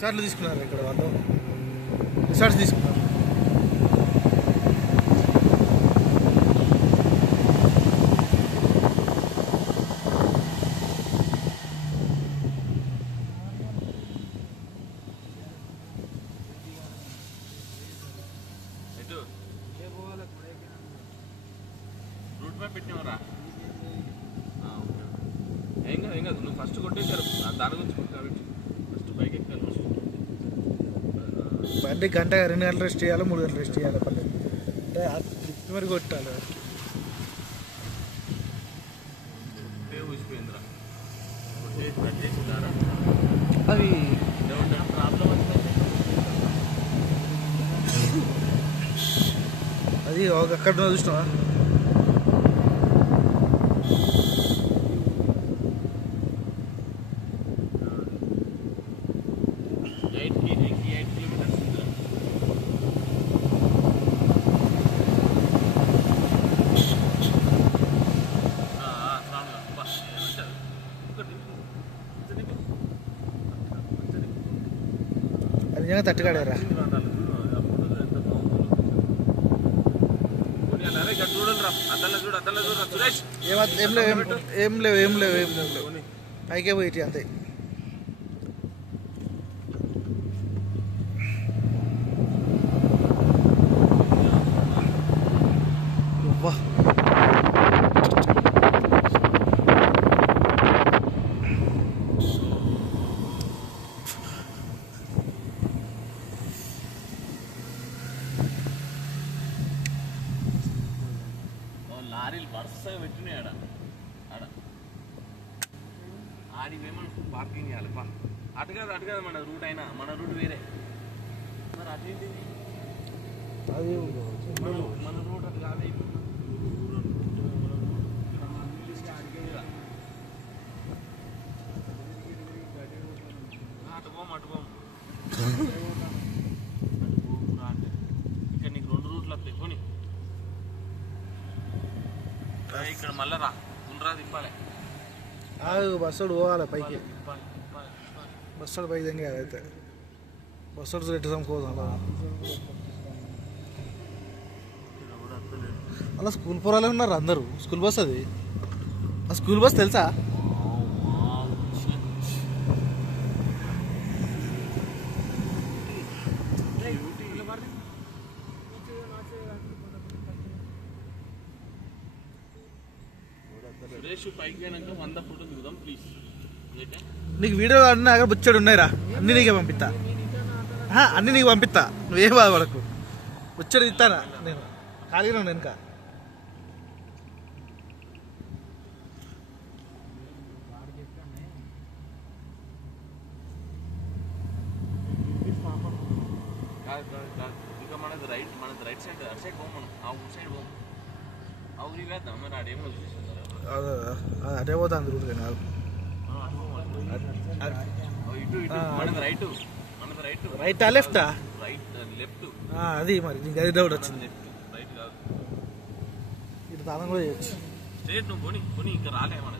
రిసార్ట్లు తీసుకున్నారు ఇక్కడ వాళ్ళు, రిసార్ట్స్ తీసుకున్నారు. పెట్టినవరా ఏం కాదు ఏం కాదు, నువ్వు ఫస్ట్ కొట్టేశారు దాని గురించి కాబట్టి ఫస్ట్ బైక్ ఎక్కాలి. బండి గంట 2 గంటలు రెస్ట్ చేయాలి, 3 గంటలు రెస్ట్ చేయాలి పల్లె అంటే మరి కొట్టాలి. ఊసిపోయిందిరా కట్టేసిందారా అది ప్రాబ్లం అది అక్కడ చూసినావా? అది నిజంగా తట్టుకాడారా? ఏం లేవు పైకే పోయి అంతే. లారీలు వరుసగా పెట్టినాయి ఆడ ఆడ ఆడివేమన్నా పార్కింగ్ చేయాలి. అటు కాదు మన రూట్ అయినా, మన రూట్ వేరే. మరి అదేంటి మన రూట్ అటు కాదే. అటు పోము ఇక్కడ నీకు 2 రూట్లు వస్తాయి. కొని ఇక్కడ మళ్ళా రా గుండ్రా తిప్పాలి. బస్సుడు పోవాలి పైకి, బస్సుడు పైకి దంగి అయితే బస్సుడు రెట్టు సమకోదాం. అలా స్కూల్ పోరాలే ఉన్నారు అందరూ. స్కూల్ బస్ అది, ఆ స్కూల్ బస్ తెలుసా? నీకు వీడియో అన్నా బుచ్చడు ఉన్నాయిరా, అన్ని నీకే పంపిస్తా. అన్ని నీకు పంపిస్తా, నువ్వేం బాధపడకు. బుచ్చడు ఇస్తానా నేను, ఖాళీగా ఉన్నా వెనుక. ఇంకా మనది రైట్ సైడ్ అటు సైడ్ పోము, మనం ఆ ఊరు సైడ్ పోము. ఆ ఊరికి వేద్దాం మరి. ఆడేమో అదే పోతా అందరు కాదు. రైటా లెఫ్టా? లెఫ్ట్. అది మరి నీకు అది డౌట్ వచ్చింది. రైట్ కాదు, ఇటు తాళం కూడా చేయొచ్చు. స్ట్రేట్ నువ్వు కొని ఇంకా రాలే మనకి.